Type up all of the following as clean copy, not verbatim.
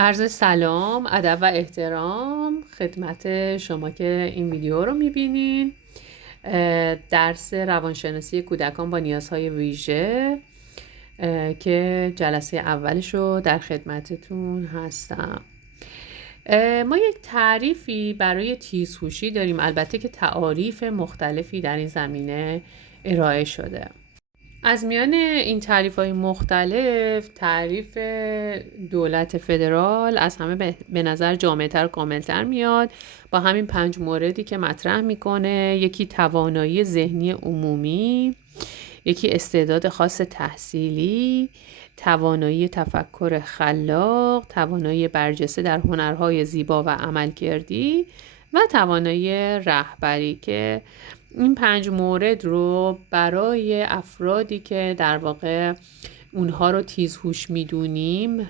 عرض سلام، ادب و احترام خدمت شما که این ویدیو رو میبینین. درس روانشناسی کودکان با نیازهای ویژه که جلسه اولش رو در خدمتتون هستم. ما یک تعریفی برای تیزهوشی داریم، البته که تعاریف مختلفی در این زمینه ارائه شده. از میان این تعریف‌های مختلف تعریف دولت فدرال از همه به نظر جامع‌تر و کاملتر میاد، با همین 5 موردی که مطرح میکنه: یکی توانایی ذهنی عمومی، یکی استعداد خاص تحصیلی، توانایی تفکر خلاق، توانایی برجسته در هنرهای زیبا و عملکردی و توانایی رهبری، که این 5 مورد رو برای افرادی که در واقع اونها رو تیزهوش میدونیم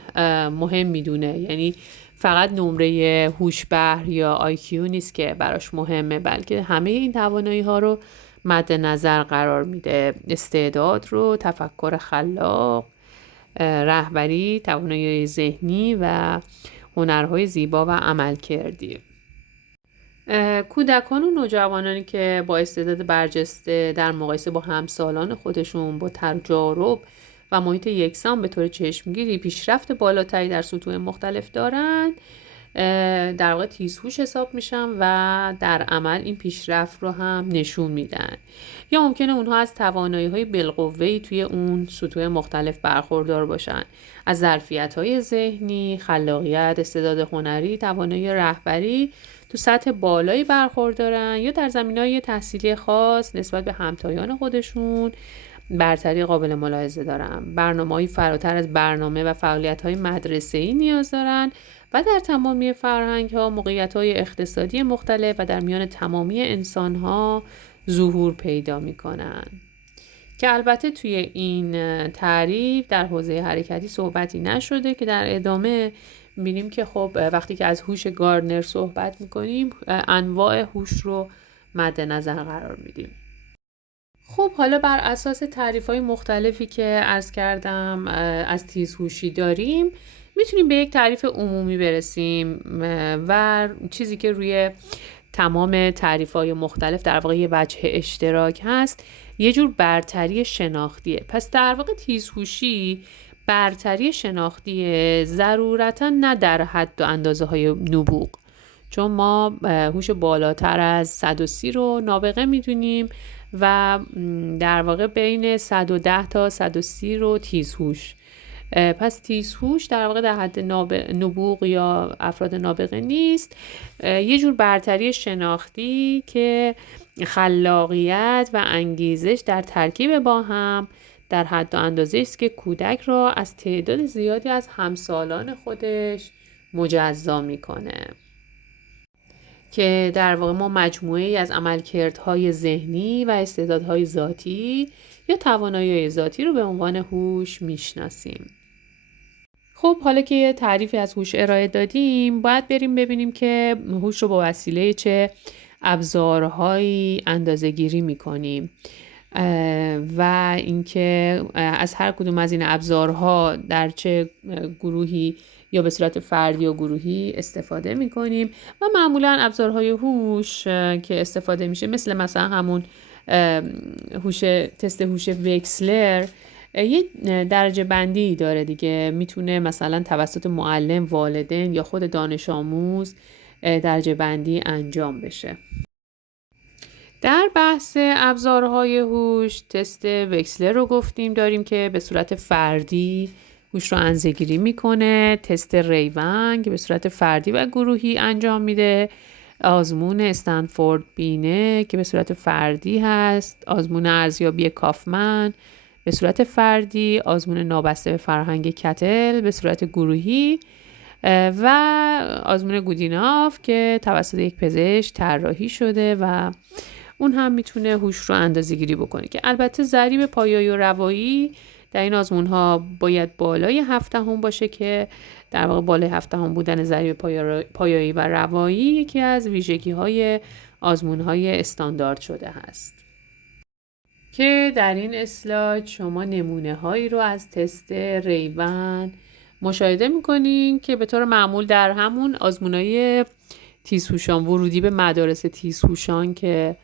مهم میدونه. یعنی فقط نمره هوش بهر یا آیکیو نیست که براش مهمه، بلکه همه این توانایی ها رو مد نظر قرار میده: استعداد رو، تفکر خلاق، رهبری، توانایی ذهنی و هنرهای زیبا و عملکردی. کودکان و نوجوانانی که با استعداد برجسته در مقایسه با همسالان خودشون با تجارب و محیط یکسان به طور چشمگیری پیشرفت بالاتری در سطوح مختلف دارند، در واقع تیزهوش حساب میشن و در عمل این پیشرفت رو هم نشون میدن. یا ممکنه اونها از توانایی‌های بالقوه‌ای توی اون سطوح مختلف برخوردار باشن، از ظرفیت‌های ذهنی، خلاقیت، استعداد هنری، توانایی رهبری تو سطح بالایی برخوردارن، یا در زمینه‌های تحصیلی خاص نسبت به همتایان خودشون برتری قابل ملاحظه دارن. برنامه‌های فراتر از برنامه و فعالیت‌های مدرسه‌ای نیاز دارن و در تمامی فرهنگ‌ها، موقعیت‌های اقتصادی مختلف و در میان تمامی انسان‌ها ظهور پیدا می‌کنن. که البته توی این تعریف در حوزه حرکتی صحبتی نشده، که در ادامه می‌بینیم که خب وقتی که از هوش گاردنر صحبت می‌کنیم انواع هوش رو مد نظر قرار میدیم. خب حالا بر اساس تعریف‌های مختلفی که عرض کردم از تیزهوشی داریم، میتونیم به یک تعریف عمومی برسیم و چیزی که روی تمام تعریف‌های مختلف در واقع یه وجه اشتراک هست، یه جور برتری شناختیه. پس در واقع تیزهوشی برتری شناختیه، ضرورتاً نه در حد و اندازه‌های نبوغ، چون ما هوش بالاتر از 130 رو نابغه میدونیم و در واقع بین 110 تا 130 رو تیزهوش. پس تیزهوش در واقع در حد نبوغ یا افراد نابغه نیست، یه جور برتری شناختی که خلاقیت و انگیزش در ترکیب با هم در حد و اندازه است که کودک را از تعداد زیادی از همسالان خودش مجزا میکنه. که در واقع ما مجموعه‌ای از عملکردهای ذهنی و استعدادهای ذاتی یا توانایی‌های ذاتی رو به عنوان هوش میشناسیم. خب حالا که یه تعریفی از هوش ارائه دادیم، باید بریم ببینیم که هوش رو با وسیله چه ابزارهایی اندازه‌گیری می‌کنیم و اینکه از هر کدوم از این ابزارها در چه گروهی یا به صورت فردی و گروهی استفاده می‌کنیم. و معمولاً ابزارهای هوش که استفاده میشه مثلا همون تست هوش وکسلر یه درجه بندی داره دیگه، میتونه مثلا توسط معلم، والدین یا خود دانش آموز درجه بندی انجام بشه. در بحث ابزارهای هوش، تست وکسلر رو گفتیم داریم که به صورت فردی هوش رو اندازه‌گیری میکنه، تست ریونگ که به صورت فردی و گروهی انجام میده، آزمون استنفورد بینه که به صورت فردی هست، آزمون ارزیابی کافمن به صورت فردی، آزمون نابسته به فرهنگ کتل به صورت گروهی و آزمون گودیناف که توسط یک پزشک طراحی شده و اون هم میتونه هوش رو اندازه‌گیری بکنه. که البته ضریب پایایی و روایی در این آزمون ها باید بالای 7 باشه، که در واقع بالای 7 بودن ضریب پایایی و روایی یکی از ویژگی های آزمون های استاندارد شده هست. که در این اسلاید شما نمونه هایی رو از تست ریون مشاهده میکنین که به طور معمول در همون آزمونای تیزهوشان، ورودی به مدارس تیزهوشان که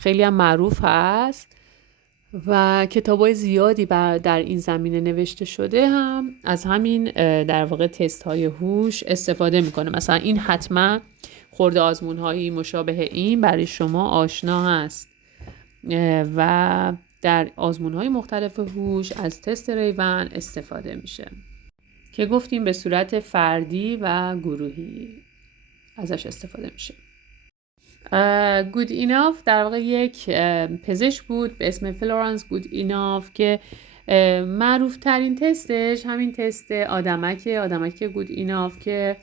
خیلی هم معروف هست و کتابای زیادی در این زمینه نوشته شده، هم از همین در واقع تست های هوش استفاده میکنه. مثلا این حتما خورده آزمون هایی مشابه این برای شما آشنا هست و در آزمون های مختلف هوش از تست ریون استفاده میشه که گفتیم به صورت فردی و گروهی ازش استفاده میشه. گود ایناف در واقع یک پزشک بود به اسم فلورانس گود ایناف که معروف ترین تستش همین تست آدمک گود ایناف که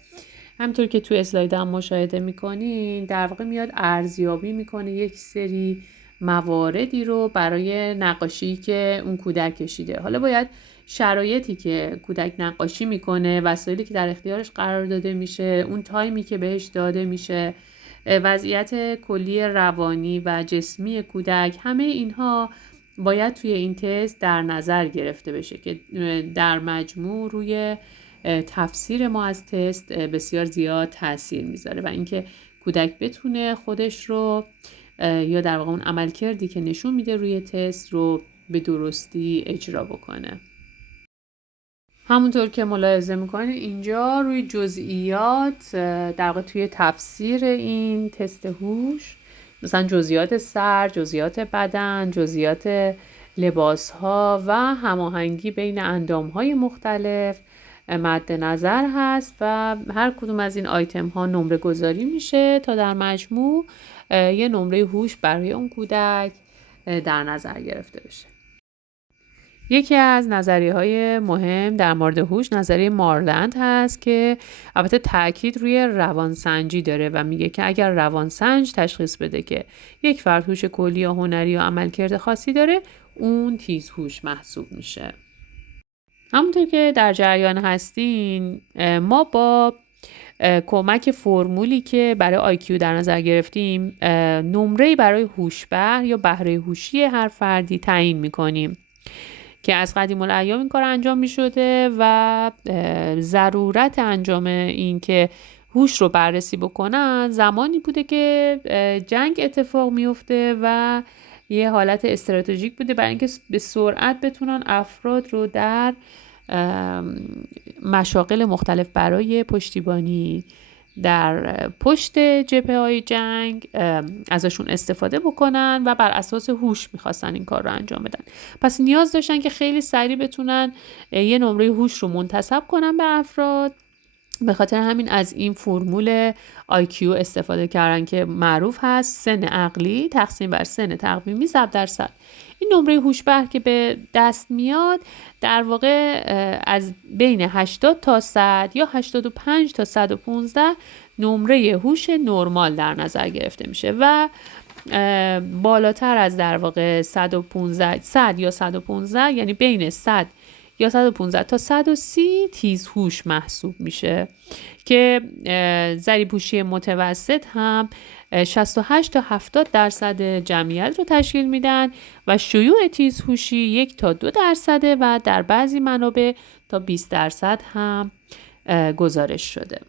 همطور که توی اسلاید هم مشاهده میکنین در واقع میاد ارزیابی میکنه یک سری مواردی رو برای نقاشی که اون کودک کشیده. حالا باید شرایطی که کودک نقاشی میکنه، وسایلی که در اختیارش قرار داده میشه، اون تایمی که بهش داده میشه، وضعیت کلی روانی و جسمی کودک، همه اینها باید توی این تست در نظر گرفته بشه که در مجموع روی تفسیر ما از تست بسیار زیاد تاثیر میذاره و اینکه کودک بتونه خودش رو یا در واقع اون عملکردی که نشون میده روی تست رو به درستی اجرا بکنه. همونطور که ملاحظه میکنید اینجا روی جزئیات در واقع توی تفسیر این تست هوش، مثلا جزئیات سر، جزئیات بدن، جزئیات لباس‌ها و هماهنگی بین اندام‌های مختلف مد نظر هست و هر کدوم از این آیتم ها نمره گذاری میشه تا در مجموع یه نمره هوش برای اون کودک در نظر گرفته بشه. یکی از نظریه‌های مهم در مورد هوش نظریه مارلند هست که البته تاکید روی روانسنجی داره و میگه که اگر روانسنج تشخیص بده که یک فرد هوش کلی یا هنری یا عملکرد خاصی داره، اون تیزهوش محسوب میشه. همونطور که در جریان هستین، ما با کمک فرمولی که برای IQ در نظر گرفتیم نمره برای هوش‌بهر یا بهره هوشی هر فردی تعیین میکنیم که از قدیم الایام این کار انجام می شده و ضرورت انجام این که هوش رو بررسی بکنن زمانی بوده که جنگ اتفاق میفته و یه حالت استراتژیک بوده برای اینکه به سرعت بتونن افراد رو در مشاغل مختلف برای پشتیبانی در پشت جبهه‌های جنگ ازشون استفاده بکنن و بر اساس هوش میخواستن این کار رو انجام بدن. پس نیاز داشتن که خیلی سریع بتونن یه نمره هوش رو منتسب کنن به افراد. به خاطر همین از این فرمول IQ استفاده کردن که معروف هست: سن عقلی تقسیم بر سن تقویمی ضرب %. این نمره هوش‌بهر که به دست میاد در واقع از بین 80 تا 100 یا 85 تا 115 نمره هوش نرمال در نظر گرفته میشه و بالاتر از در واقع 100 یا 115 یعنی بین 100 یا 115 تا 130 تیزهوش محسوب میشه که ضریب‌هوشی متوسط هم 68 تا 70% جمعیت رو تشکیل میدن و شیوع تیزهوشی 1 تا 2% و در بعضی منابع تا 20% هم گزارش شده.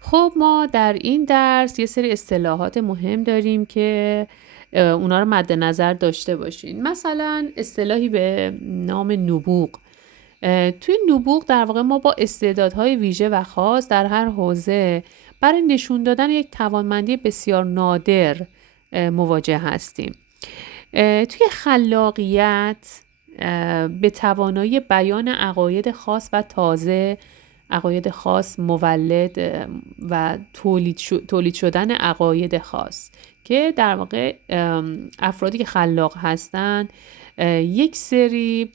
خب ما در این درس یه سری اصطلاحات مهم داریم که اونا رو مد نظر داشته باشین. مثلا اصطلاحی به نام نبوغ. توی نبوغ در واقع ما با استعدادهای ویژه و خاص در هر حوزه برای نشون دادن یک توانمندی بسیار نادر مواجه هستیم. توی خلاقیت به توانایی بیان عقاید خاص و تازه، عقاید خاص مولد و تولید شدن عقاید خاص که در واقع افرادی که خلاق هستن یک سری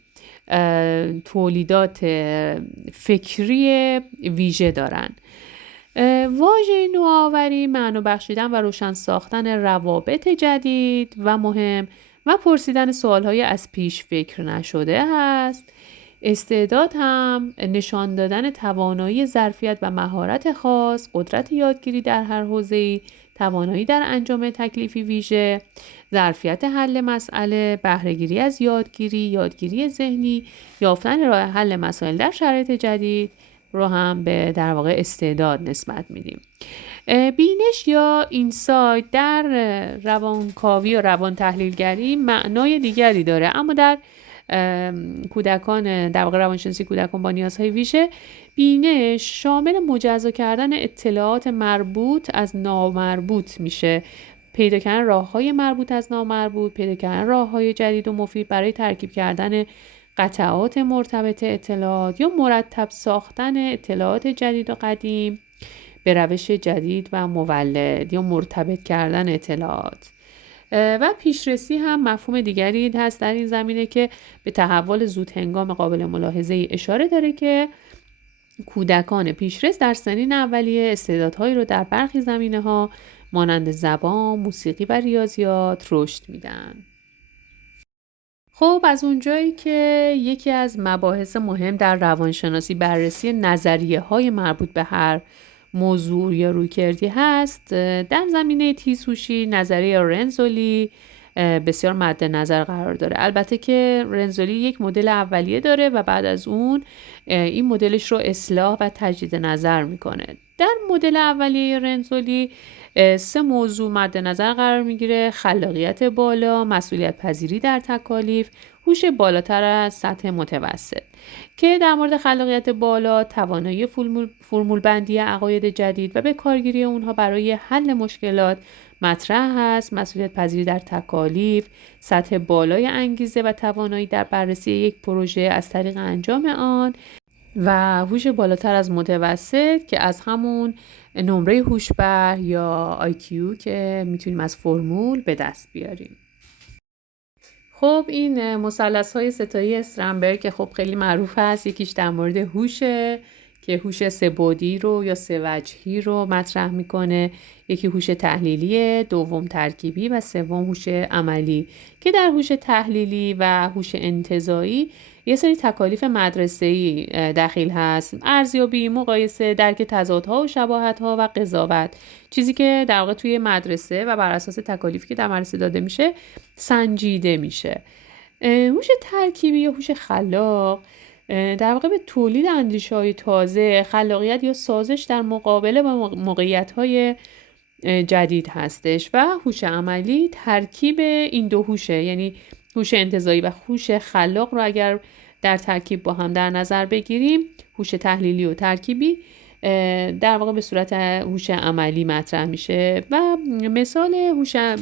تولیدات فکری ویژه دارن. واژه نوآوری معنی بخشیدن و روشن ساختن روابط جدید و مهم و پرسیدن سوالهای از پیش فکر نشده هست. استعداد هم نشان دادن توانایی ظرفیت و مهارت خاص، قدرت یادگیری در هر حوزه‌ای، توانایی در انجام تکلیفی ویژه، ظرفیت حل مسئله، بهره‌گیری از یادگیری ذهنی، یافتن راه حل مسائل در شرایط جدید رو هم به در واقع استعداد نسبت میدیم. بینش یا اینسایت در روانکاوی و روان تحلیلگری معنای دیگری داره، اما در کودکان در واقع روانشناسی کودکان با نیازهای ویژه، بینش شامل مجزا کردن اطلاعات مربوط از نامربوط میشه، پیدا کردن راه‌های مربوط از نامربوط، پیدا کردن راه‌های جدید و مفید برای ترکیب کردن قطعات مرتبط اطلاعات یا مرتب ساختن اطلاعات جدید و قدیم به روش جدید و مولد یا مرتبط کردن اطلاعات. و پیشرسی هم مفهوم دیگری هست در این زمینه که به تحول زود هنگام قابل ملاحظه اشاره داره که کودکان پیشرس در سنین اولیه استعدادهایی رو در برخی زمینه‌ها مانند زبان، موسیقی و ریاضیات رشد میدن. خب از اونجایی که یکی از مباحث مهم در روانشناسی بررسی نظریه‌های مربوط به هر موضوع یا رویکردی هست، در زمینه تیزهوشی نظریه رنزولی بسیار مد نظر قرار داره. البته که رنزولی یک مدل اولیه داره و بعد از اون این مدلش رو اصلاح و تجدید نظر میکنه. در مدل اولیه رنزولی 3 موضوع مد نظر قرار میگیره: خلاقیت بالا، مسئولیت پذیری در تکالیف، هوش بالاتر از سطح متوسط. که در مورد خلاقیت بالا، توانایی فرمول بندی عقاید جدید و به کارگیری اونها برای حل مشکلات مطرح هست. مسئولیت پذیری در تکالیف، سطح بالای انگیزه و توانایی در بررسی یک پروژه از طریق انجام آن، و هوش بالاتر از متوسط که از همون نمره هوش‌بر یا IQ که میتونیم از فرمول به دست بیاریم. خب این مثلث‌های ستایی استرنبرگ که خب خیلی معروف هست، یکیش در مورد هوشه که هوش 3 بعدی رو یا 3 وجهی رو مطرح میکنه، یکی هوش تحلیلی، دوم ترکیبی و سوم هوش عملی. که در هوش تحلیلی و هوش انتزاعی یه سری تکالیف مدرسه‌ای دخیل هست: ارزیابی، مقایسه، درک تضادها و شباهت‌ها و قضاوت. چیزی که در واقع توی مدرسه و بر اساس تکالیفی که در مدرسه داده میشه سنجیده میشه. هوش ترکیبی یا هوش خلاق در واقع به تولید اندیشه‌های تازه، خلاقیت یا سازش در مقابله با موقعیت‌های جدید هستش. و هوش عملی ترکیب این دو هوشه، یعنی هوش انتزاعی و هوش خلاق رو اگر در ترکیب با هم در نظر بگیریم، هوش تحلیلی و ترکیبی در واقع به صورت هوش عملی مطرح میشه. و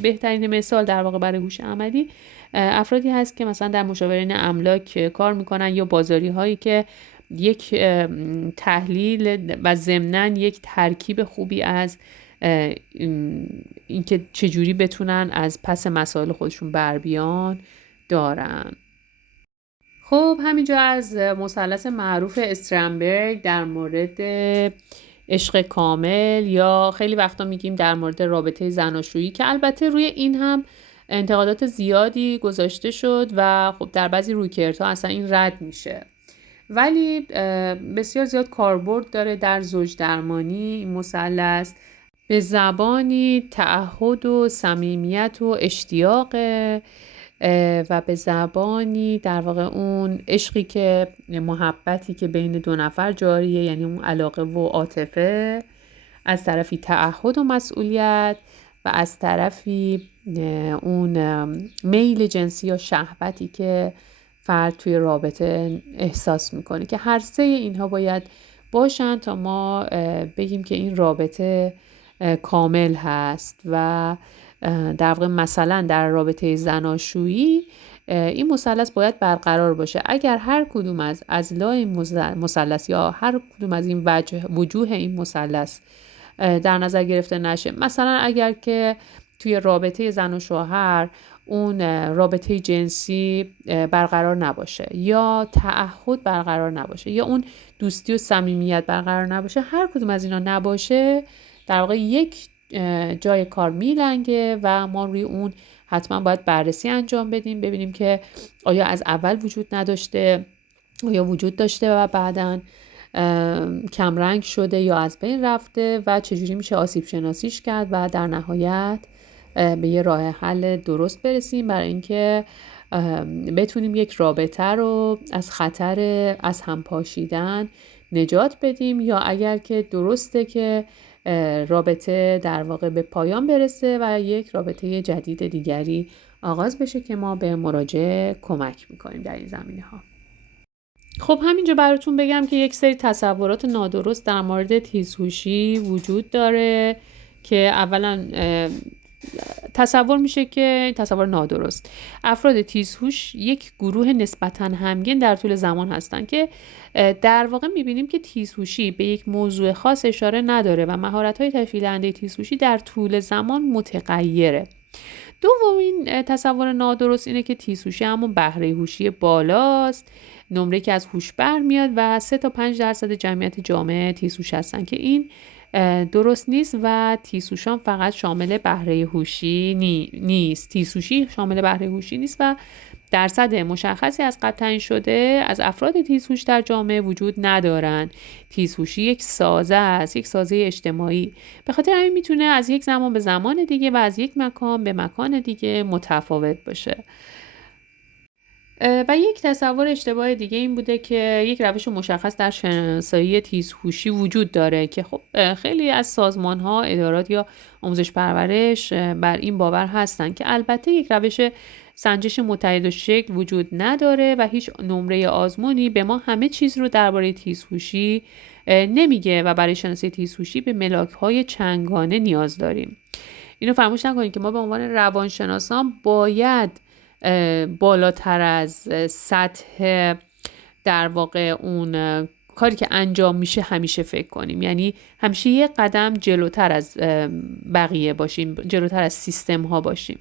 بهترین مثال در واقع برای هوش عملی افرادی هست که مثلا در مشاورین املاک کار میکنن یا بازاری هایی که یک تحلیل و ضمناً یک ترکیب خوبی از اینکه چجوری بتونن از پس مسائل خودشون بر بیان دارن. خب همینجا از مثلث معروف استرنبرگ در مورد عشق کامل یا خیلی وقتا میگیم در مورد رابطه زناشویی، که البته روی این هم انتقادات زیادی گذاشته شد و خب در بعضی رویکردها اصلا این رد میشه، ولی بسیار زیاد کاربرد داره در زوج درمانی. این مثلث به زبانی تعهد و صمیمیت و اشتیاق و به زبانی در واقع اون عشقی که محبتی که بین دو نفر جاریه، یعنی اون علاقه و عاطفه، از طرفی تعهد و مسئولیت و از طرفی اون میل جنسی یا شهوتی که فرد توی رابطه احساس میکنه، که هر سه اینها باید باشن تا ما بگیم که این رابطه کامل هست. و در واقع مثلا در رابطه زناشویی این مثلث باید برقرار باشه. اگر هر کدوم از اضلاع مثلث یا هر کدوم از این وجوه این مثلث در نظر گرفته نشه، مثلا اگر که توی رابطه زن و شوهر اون رابطه جنسی برقرار نباشه یا تعهد برقرار نباشه یا اون دوستی و صمیمیت برقرار نباشه، هر کدوم از اینا نباشه، در واقع یک جای کار میلنگه و ما روی اون حتما باید بررسی انجام بدیم، ببینیم که آیا از اول وجود نداشته یا وجود داشته و بعداً کمرنگ شده یا از بین رفته و چجوری میشه آسیب شناسیش کرد و در نهایت به یه راه حل درست برسیم برای اینکه بتونیم یک رابطه رو از خطر از هم پاشیدن نجات بدیم، یا اگر که درسته که رابطه در واقع به پایان برسه و یک رابطه جدید دیگری آغاز بشه که ما به مراجعه کمک میکنیم در این زمینه ها. خب همینجا براتون بگم که یک سری تصورات نادرست در مورد تیزهوشی وجود داره که اولا تصور میشه که تصور نادرست. افراد تیزهوش یک گروه نسبتاً همگین در طول زمان هستن که در واقع میبینیم که تیزهوشی به یک موضوع خاص اشاره نداره و مهارت‌های تشکیل دهنده تیزهوشی در طول زمان متغیره. دومین تصور نادرست اینه که تیزهوشی همون بهره هوشی بالاست، نمره که از هوش برمیاد و 3 تا 5% جمعیت جامعه تیزهوش هستن که این درست نیست و تیزهوشان فقط شامل بهره هوشی نیست. تیزهوشی شامل بهره هوشی نیست و درصد مشخصی از قبل تعیین شده از افراد تیزهوش در جامعه وجود ندارن. تیزهوشی یک سازه است، یک سازه اجتماعی. به خاطر همین میتونه از یک زمان به زمان دیگه و از یک مکان به مکان دیگه متفاوت باشه. و یک تصور اشتباه دیگه این بوده که یک روش مشخص در شناسایی تیزهوشی وجود داره که خب خیلی از سازمان‌ها، ادارات یا آموزش پرورش بر این باور هستن که البته یک روش سنجش متحد الشکل وجود نداره و هیچ نمره آزمونی به ما همه چیز رو درباره تیزهوشی نمیگه و برای شناسایی تیزهوشی به ملاک‌های چندگانه نیاز داریم. اینو فراموش نکنید که ما به عنوان روانشناسان باید بالاتر از سطح در واقع اون کاری که انجام میشه همیشه فکر کنیم، یعنی همیشه یه قدم جلوتر از بقیه باشیم، جلوتر از سیستم ها باشیم.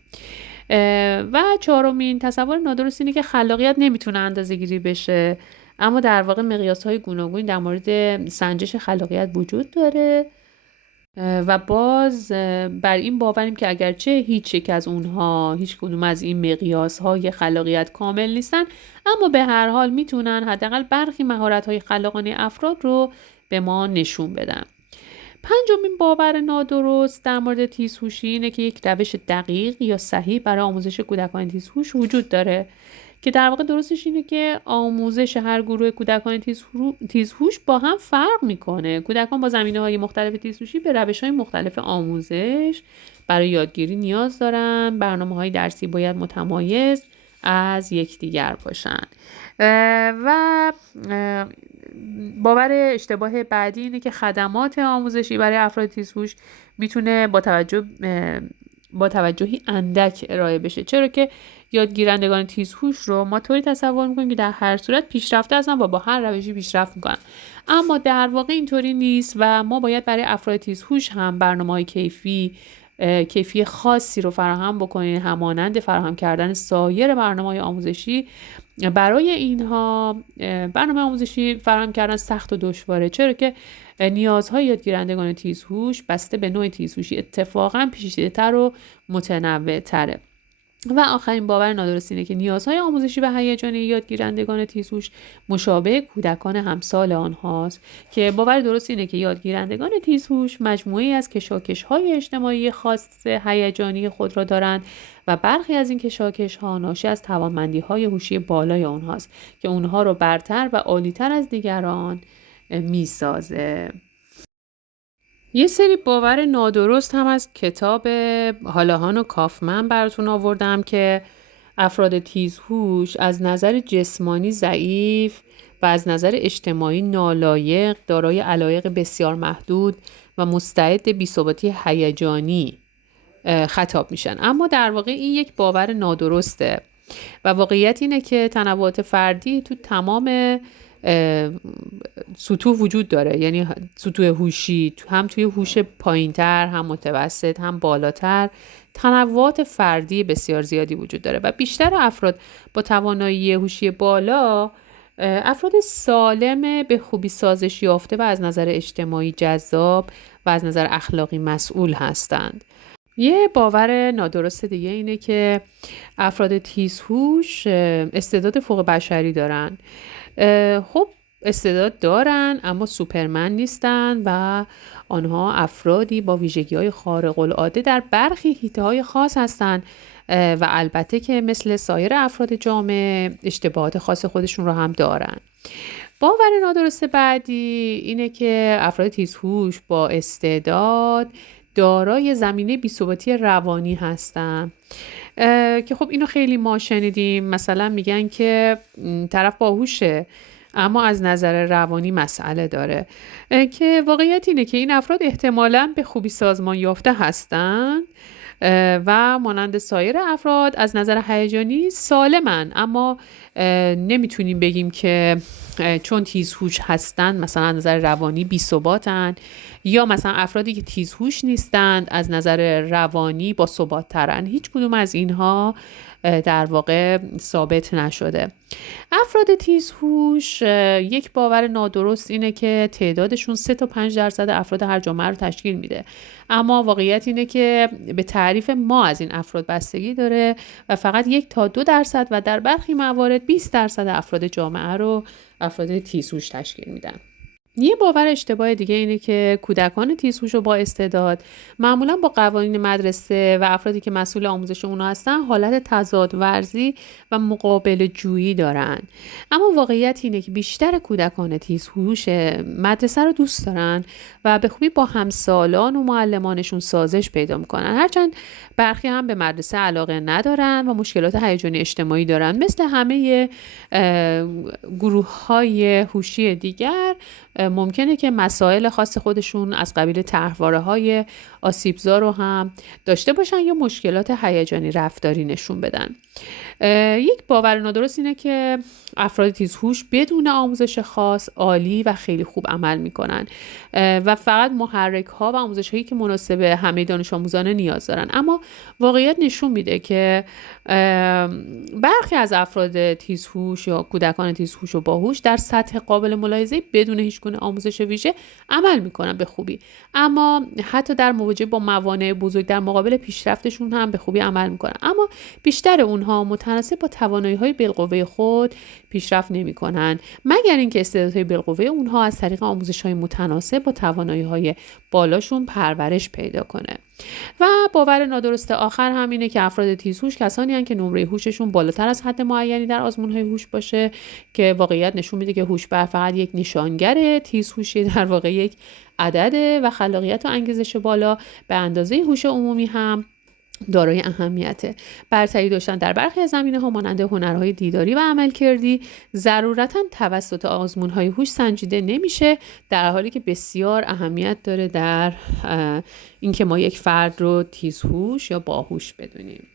و چهارمین تصور نادرست اینه که خلاقیت نمیتونه اندازه گیری بشه، اما در واقع مقیاس های گوناگونی در مورد سنجش خلاقیت وجود داره و باز بر این باوریم که اگرچه هیچ یک از اونها، هیچ کدوم از این مقیاس های خلاقیت کامل نیستن، اما به هر حال میتونن حداقل برخی مهارت های خلاقانه افراد رو به ما نشون بدن. پنجمین باور نادرست در مورد تیزهوشی اینه که یک روش دقیق یا صحیح برای آموزش کودکان تیزهوش وجود داره که در واقع درستش اینه که آموزش هر گروه کودکان تیزهوش با هم فرق میکنه. کودکان با زمینه‌های مختلف تیزهوشی به روش‌های مختلف آموزش برای یادگیری نیاز دارن. برنامه‌های درسی باید متمایز از یکدیگر باشن. و باور اشتباه بعدی اینه که خدمات آموزشی برای افراد تیزهوش میتونه با توجهی اندک ارائه بشه، چرا که یادگیرندگان تیزهوش رو ما طوری تصور میکنیم که در هر صورت پیشرفته هستن و با هر روشی پیشرفت میکنن، اما در واقع اینطوری نیست و ما باید برای افراد تیزهوش هم برنامه‌های کیفی خاصی رو فراهم بکنیم، همانند فراهم کردن سایر برنامه‌های آموزشی. برای اینها برنامه آموزشی فراهم کردن سخت و دشواره، چرا که نیازهای یادگیرندگان تیزهوش بسته به نوع تیزهوشی اتفاقاً پیچیده‌تر و متنوع‌تره. و آخرین باور نادرست اینه که نیازهای آموزشی و هیجانی یادگیرندگان تیزهوش مشابه کودکان همسال آنهاست، که باور درست اینه که یادگیرندگان تیزهوش مجموعه‌ای از کشاکش‌های اجتماعی خاص هیجانی خود را دارند و برخی از این کشاکش‌ها ناشی از توانمندی‌های هوشی بالای آنهاست که اونها رو برتر و عالی‌تر از دیگران می‌سازه. یه سری باور نادرست هم از کتاب هالاهان و کافمن براتون آوردم که افراد تیزهوش از نظر جسمانی ضعیف و از نظر اجتماعی نالایق، دارای علایق بسیار محدود و مستعد بی‌ثباتی هیجانی خطاب میشن، اما در واقع این یک باور نادرسته و واقعیت اینه که تنوعات فردی تو تمام سطوح وجود داره، یعنی سطوح هوشی هم توی هوش پایینتر، هم متوسط، هم بالاتر تنوعات فردی بسیار زیادی وجود داره و بیشتر افراد با توانایی هوشی بالا افراد سالم به خوبی سازش یافته و از نظر اجتماعی جذاب و از نظر اخلاقی مسئول هستند. یه باور نادرست دیگه اینه که افراد تیزهوش استعداد فوق بشری دارن. خب استعداد دارن اما سوپرمن نیستن و آنها افرادی با ویژگی‌های خارق العاده در برخی حیطه‌های خاص هستن و البته که مثل سایر افراد جامعه اشتباهات خاص خودشون رو هم دارن. باور نادرست بعدی اینه که افراد تیزهوش با استعداد دارای زمینه بی‌ثباتی روانی هستن که خب اینو خیلی ما شنیدیم. مثلا میگن که طرف باهوشه اما از نظر روانی مسئله داره، که واقعیت اینه که این افراد احتمالاً به خوبی سازمان یافته هستن و مانند سایر افراد از نظر هیجانی سالمن، اما نمیتونیم بگیم که چون تیزهوش هستن مثلا از نظر روانی بی‌ثباتن، یا مثلا افرادی که تیزهوش نیستند از نظر روانی با ثبات ترن. هیچ کدوم از اینها در واقع ثابت نشده. افراد تیزهوش یک باور نادرست اینه که تعدادشون 3 تا 5% افراد هر جامعه رو تشکیل میده، اما واقعیت اینه که به تعریف ما از این افراد بستگی داره و فقط 1 تا 2% و در برخی موارد 20% افراد جامعه رو افراد تیزهوش تشکیل میدن. یه باور اشتباه دیگه اینه که کودکان تیزهوش و با استعداد معمولا با قوانین مدرسه و افرادی که مسئول آموزش اونا هستن حالت تضاد ورزی و مقابل جویی دارن. اما واقعیت اینه که بیشتر کودکان تیزهوش مدرسه رو دوست دارن و به خوبی با همسالان و معلمانشون سازش پیدا میکنن، هرچند برخی هم به مدرسه علاقه ندارن و مشکلات هیجانی اجتماعی دارن. مثل همه گروه‌های هوشی دیگر ممکنه که مسائل خاص خودشون از قبیل طرحواره‌های آسیبزا رو هم داشته باشن یا مشکلات هیجانی رفتاری نشون بدن. یک باور نادرست اینه که افراد تیزهوش بدون آموزش خاص عالی و خیلی خوب عمل میکنن و فقط محرک ها و آموزش هایی که مناسب همه دانش آموزان نیاز دارن. اما واقعیت نشون میده که برخی از افراد تیزهوش یا کودکان تیزهوش و باهوش در سطح قابل ملاحظه بدون هیچ گونه آموزش ویژه عمل میکنن به خوبی، اما حتی در مواجهه با موانع بزرگ در مقابل پیشرفتشون هم به خوبی عمل میکنن، اما بیشتر اونها متناسب با توانایی‌های بالقوه خود پیشرفت نمی‌کنن، مگر اینکه استعدادهای بالقوه اونها از طریق آموزش‌های متناسب با توانایی‌های بالاشون پرورش پیدا کنه. و باور نادرست آخر هم اینه که افراد تیزهوش کسانی هستند که نمره هوششون بالاتر از حد معینی در آزمون‌های هوش باشه، که واقعیت نشون میده که هوش فقط یک نشانگر تیزهوشی در واقع یک عدده و خلاقیت و انگیزش بالا به اندازه هوش عمومی هم دارای اهمیته. برتری داشتن در برخی از زمینه‌ها مانند هنرهای دیداری و عملکردی ضرورتاً توسط آزمون‌های هوش سنجیده نمیشه، در حالی که بسیار اهمیت داره در اینکه ما یک فرد رو تیزهوش یا باهوش بدونیم.